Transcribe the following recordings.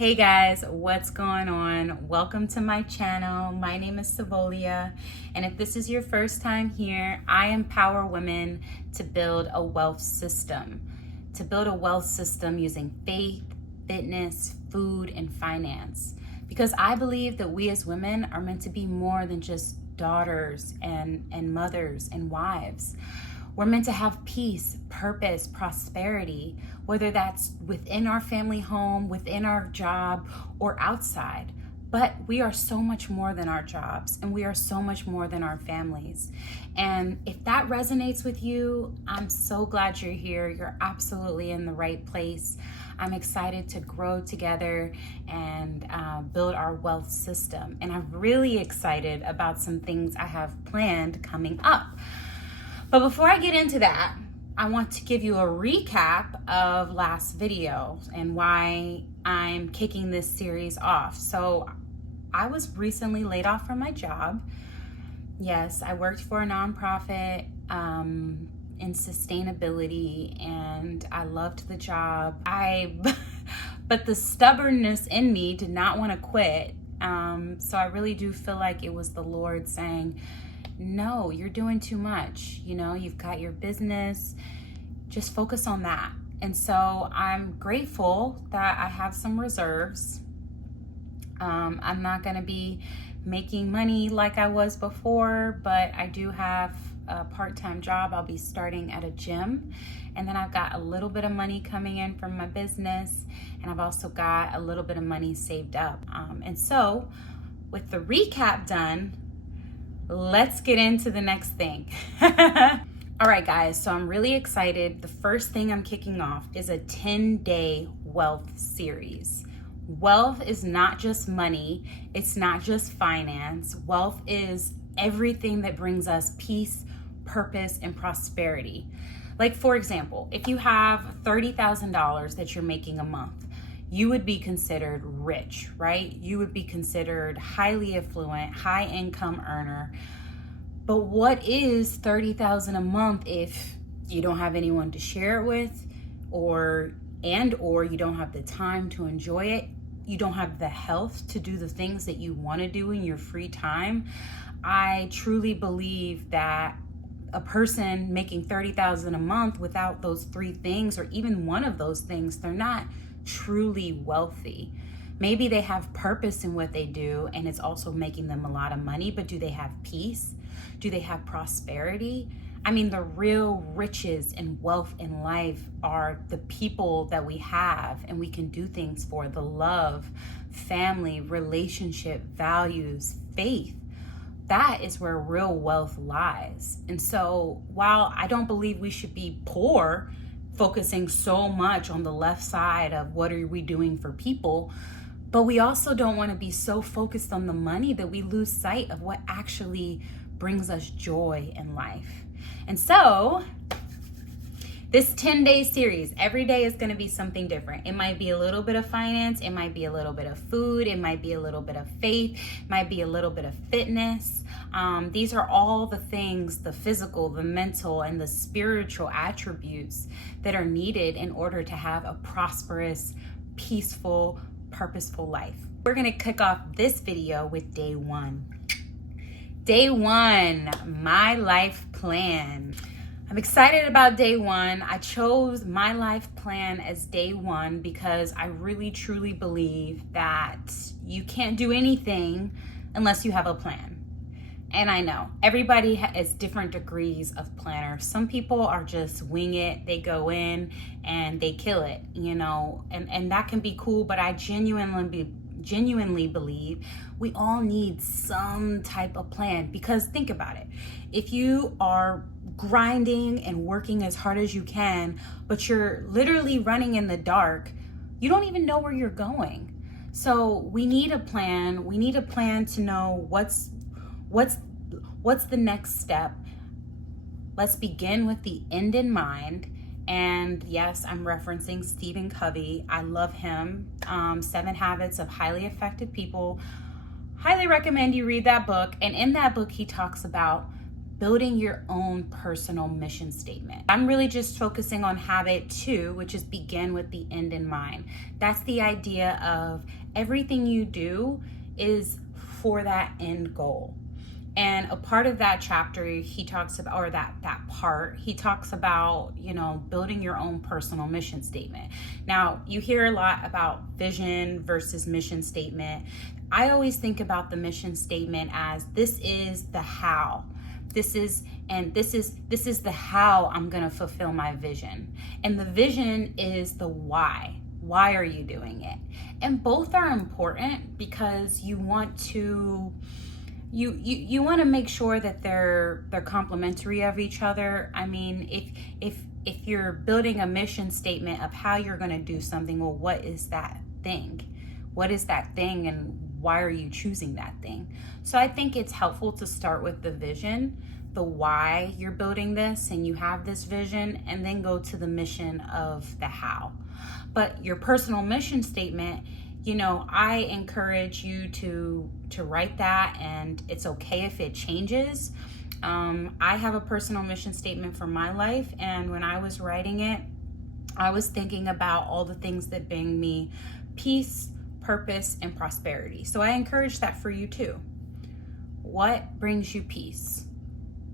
Hey guys, what's going on? Welcome to my channel. My name is Savolia, and if this is your first time here, I empower women to build a wealth system. To build a wealth system using faith, fitness, food, and finance. Because I believe that we as women are meant to be more than just daughters and mothers and wives. We're meant to have peace, purpose, prosperity, whether that's within our family home, within our job, or outside. But we are so much more than our jobs, and we are so much more than our families. And if that resonates with you, I'm so glad you're here. You're absolutely in the right place. I'm excited to grow together and build our wealth system. And I'm really excited about some things I have planned coming up. But before I get into that, I want to give you a recap of last video and why I'm kicking this series off. So I was recently laid off from my job. Yes, I worked for a nonprofit in sustainability, and I loved the job. But the stubbornness in me did not want to quit. So I really do feel like it was the Lord saying, no, you're doing too much. You know, you've got your business, just focus on that. And so I'm grateful that I have some reserves. I'm not going to be making money like I was before, but I do have a part-time job. I'll be starting at a gym, and then I've got a little bit of money coming in from my business, and I've also got a little bit of money saved up. And so with the recap done, let's get into the next thing. All right, guys, so I'm really excited. The first thing I'm kicking off is a 10-day wealth series. Wealth is not just money. It's not just finance. Wealth is everything that brings us peace, purpose, and prosperity. Like, for example, if you have $30,000 that you're making a month, you would be considered rich, right? You would be considered highly affluent, high income earner. But what is $30,000 a month if you don't have anyone to share it with, or you don't have the time to enjoy it? You don't have the health to do the things that you want to do in your free time. I truly believe that a person making $30,000 a month without those three things, or even one of those things, they're not truly wealthy. Maybe they have purpose in what they do and it's also making them a lot of money, but do they have peace? Do they have prosperity? I mean, the real riches and wealth in life are the people that we have and we can do things for, the love, family, relationship, values, faith. That is where real wealth lies. And so while I don't believe we should be poor, focusing so much on the left side of what are we doing for people, but we also don't want to be so focused on the money that we lose sight of what actually brings us joy in life. And so this 10-day series, every day is going to be something different. It might be a little bit of finance, it might be a little bit of food, it might be a little bit of faith, it might be a little bit of fitness. These are all the things, the physical, the mental, and the spiritual attributes that are needed in order to have a prosperous, peaceful, purposeful life. We're going to kick off this video with day one. Day one, my life plan. I'm excited about day one. I chose my life plan as day one because I really truly believe that you can't do anything unless you have a plan. And I know everybody has different degrees of planner. Some people are just wing it. They go in and they kill it, you know, and that can be cool. But I genuinely believe we all need some type of plan, because think about it. If you are grinding and working as hard as you can, but you're literally running in the dark, you don't even know where you're going. So we need a plan. We need a plan to know what's the next step. Let's begin with the end in mind. And yes, I'm referencing Stephen Covey. I love him. 7 Habits of Highly Effective People. Highly recommend you read that book. And in that book, he talks about building your own personal mission statement. I'm really just focusing on habit 2, which is begin with the end in mind. That's the idea of everything you do is for that end goal. And a part of that chapter, he talks about, or that part, he talks about, building your own personal mission statement. Now, you hear a lot about vision versus mission statement. I always think about the mission statement as this is the how. This is the how I'm going to fulfill my vision. And the vision is the why. Why are you doing it? And both are important because you want to you want to make sure that they're complementary of each other. I mean, if you're building a mission statement of how you're going to do something, well, what is that thing? What is that thing, and why are you choosing that thing? So I think it's helpful to start with the vision, the why you're building this, and you have this vision, and then go to the mission of the how. But your personal mission statement, I encourage you to write that, and it's okay if it changes. I have a personal mission statement for my life, and when I was writing it, I was thinking about all the things that bring me peace, purpose, and prosperity. So I encourage that for you too. What brings you peace?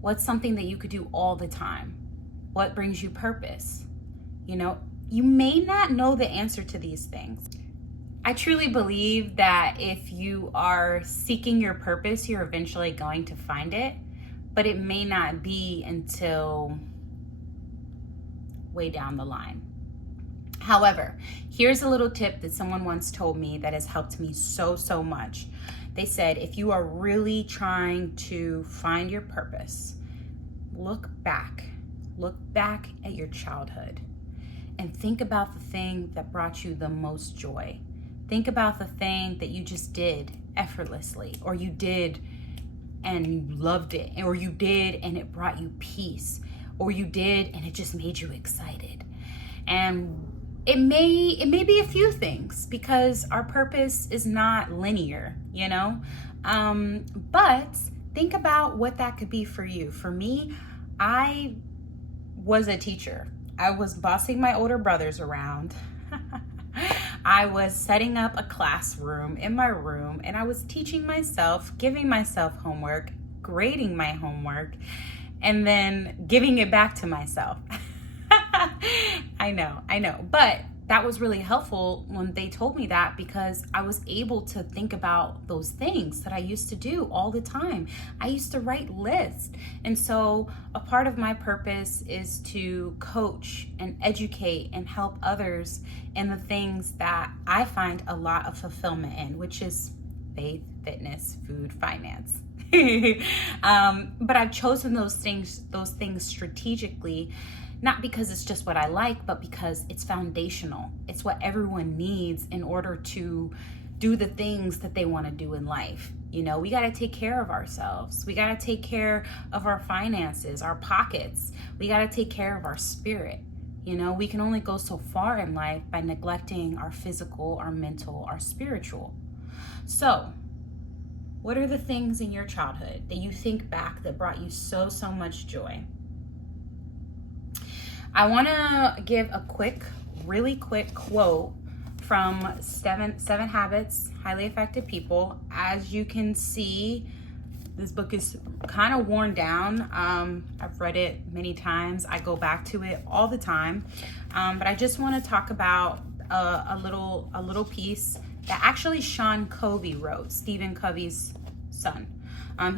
What's something that you could do all the time? What brings you purpose? You may not know the answer to these things. I truly believe that if you are seeking your purpose, you're eventually going to find it, but it may not be until way down the line. However, here's a little tip that someone once told me that has helped me so much. They said, if you are really trying to find your purpose, look back at your childhood and think about the thing that brought you the most joy. Think about the thing that you just did effortlessly, or you did and you loved it, or you did and it brought you peace, or you did and it just made you excited. And it may be a few things, because our purpose is not linear, but think about what that could be for you. For me, I was a teacher. I was bossing my older brothers around. I was setting up a classroom in my room, and I was teaching myself, giving myself homework, grading my homework, and then giving it back to myself. I know. But that was really helpful when they told me that, because I was able to think about those things that I used to do all the time. I used to write lists. And so a part of my purpose is to coach and educate and help others in the things that I find a lot of fulfillment in, which is faith, fitness, food, finance. But I've chosen those things strategically, not because it's just what I like, but because it's foundational. It's what everyone needs in order to do the things that they want to do in life. We got to take care of ourselves. We got to take care of our finances, our pockets. We got to take care of our spirit. We can only go so far in life by neglecting our physical, our mental, our spiritual. So, what are the things in your childhood that you think back that brought you so much joy? I want to give a really quick quote from Seven Habits Highly Effective People. As you can see, this book is kind of worn down. I've read it many times. I go back to it all the time. But I just want to talk about a little piece that actually Sean Covey wrote, Stephen Covey's son.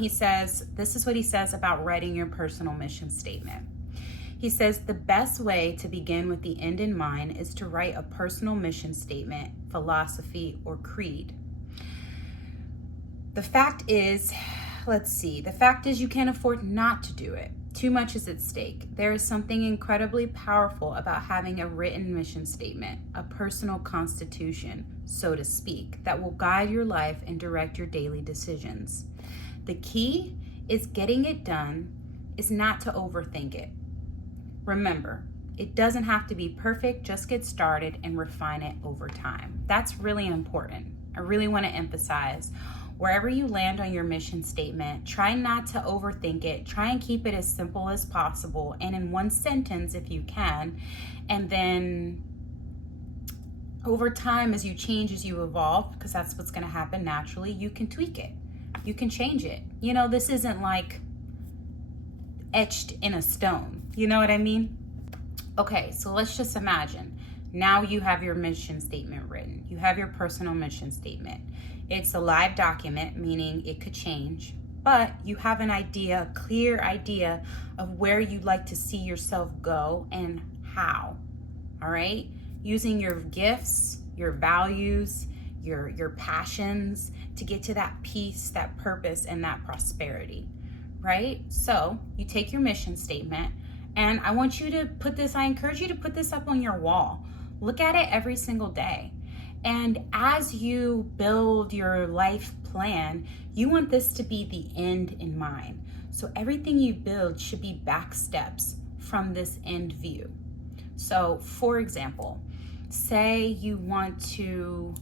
This is what he says about writing your personal mission statement. He says, the best way to begin with the end in mind is to write a personal mission statement, philosophy, or creed. The fact is you can't afford not to do it. Too much is at stake. There is something incredibly powerful about having a written mission statement, a personal constitution, so to speak, that will guide your life and direct your daily decisions. The key is getting it done is not to overthink it. Remember, it doesn't have to be perfect, just get started and refine it over time. That's really important. I really want to emphasize wherever you land on your mission statement, try not to overthink it. Try and keep it as simple as possible and in one sentence if you can. And then over time, as you change, as you evolve, because that's what's going to happen naturally, you can tweak it. You can change it. You know, this isn't like etched in a stone. You know what I mean? Okay, so let's just imagine. Now you have your mission statement written. You have your personal mission statement. It's a live document, meaning it could change, but you have an idea, a clear idea of where you'd like to see yourself go and how. All right? Using your gifts, your values, your passions to get to that peace, that purpose, and that prosperity, right? So you take your mission statement, and I want you to put this, I encourage you to put this up on your wall. Look at it every single day. And as you build your life plan, you want this to be the end in mind. So everything you build should be back steps from this end view. So for example, say you want to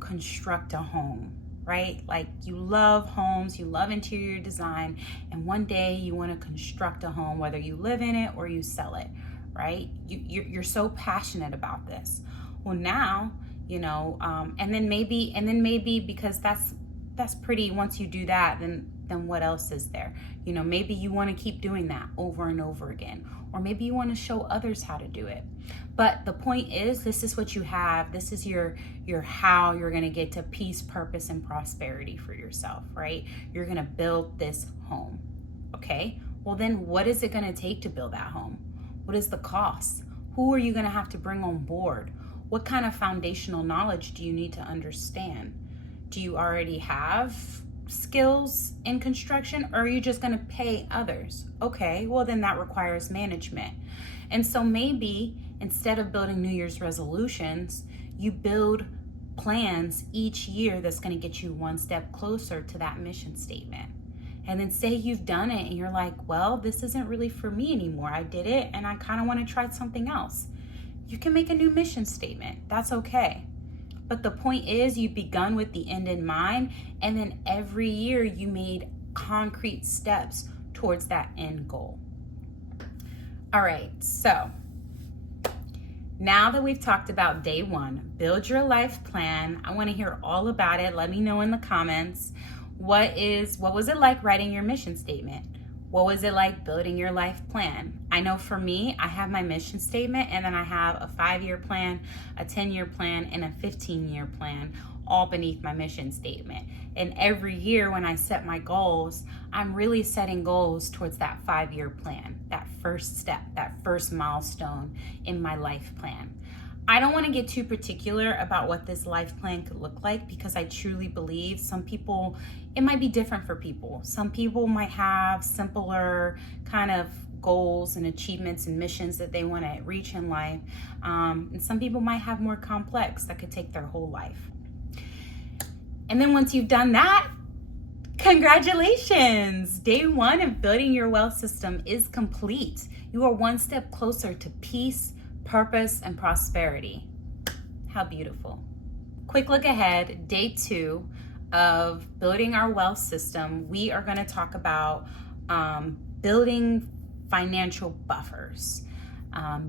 construct a home, right? Like you love homes, you love interior design, and one day you want to construct a home, whether you live in it or you sell it, right? You're so passionate about this. Well, now, you know, and then maybe because that's pretty, once you do that, then what else is there? You know, maybe you want to keep doing that over and over again, or maybe you want to show others how to do it. But the point is, this is what you have. This is your how you're going to get to peace, purpose, and prosperity for yourself, right? You're going to build this home. Okay? Well, then what is it going to take to build that home? What is the cost? Who are you going to have to bring on board? What kind of foundational knowledge do you need to understand? Do you already have skills in construction, or are you just going to pay others? Okay, well then that requires management. And so maybe instead of building New Year's resolutions, you build plans each year that's going to get you one step closer to that mission statement. And then say you've done it and you're like, well, this isn't really for me anymore. I did it and I kind of want to try something else. You can make a new mission statement. That's okay. But the point is, you've begun with the end in mind, and then every year you made concrete steps towards that end goal. All right, so now that we've talked about day one, build your life plan. I want to hear all about it. Let me know in the comments. What was it like writing your mission statement? What was it like building your life plan? I know for me, I have my mission statement, and then I have a 5-year plan, a 10-year plan, and a 15-year plan, all beneath my mission statement. And every year when I set my goals, I'm really setting goals towards that 5-year plan, that first step, that first milestone in my life plan. I don't want to get too particular about what this life plan could look like, because I truly believe some people, it might be different for people. Some people might have simpler kind of goals and achievements and missions that they want to reach in life. And some people might have more complex that could take their whole life. And then once you've done that, congratulations! Day one of building your wealth system is complete. You are one step closer to peace, purpose, and prosperity. How beautiful. Quick look ahead, day 2 of building our wealth system. We are going to talk about building financial buffers.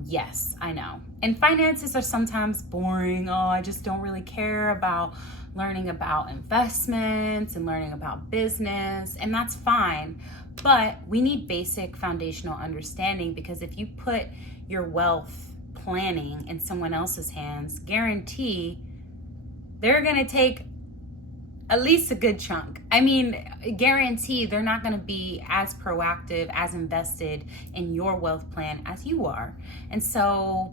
Yes, I know. And finances are sometimes boring. Oh, I just don't really care about learning about investments and learning about business, and that's fine. But we need basic foundational understanding, because if you put your wealth planning in someone else's hands, guarantee they're going to take at least a good chunk. I mean, guarantee they're not going to be as proactive, as invested in your wealth plan as you are. And so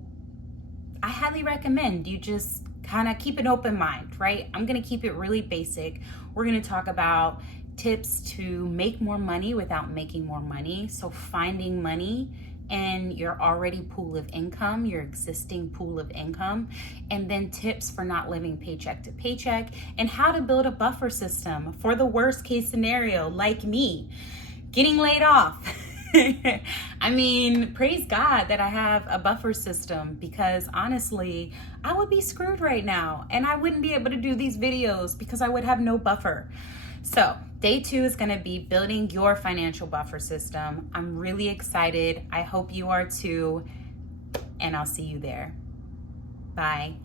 I highly recommend you just kind of keep an open mind, right? I'm going to keep it really basic. We're going to talk about tips to make more money without making more money. So finding money in your already pool of income, your existing pool of income, and then tips for not living paycheck to paycheck, and how to build a buffer system for the worst case scenario, like me, getting laid off. I mean, praise God that I have a buffer system, because honestly, I would be screwed right now and I wouldn't be able to do these videos because I would have no buffer. So day 2 is going to be building your financial buffer system. I'm really excited. I hope you are too. And I'll see you there. Bye.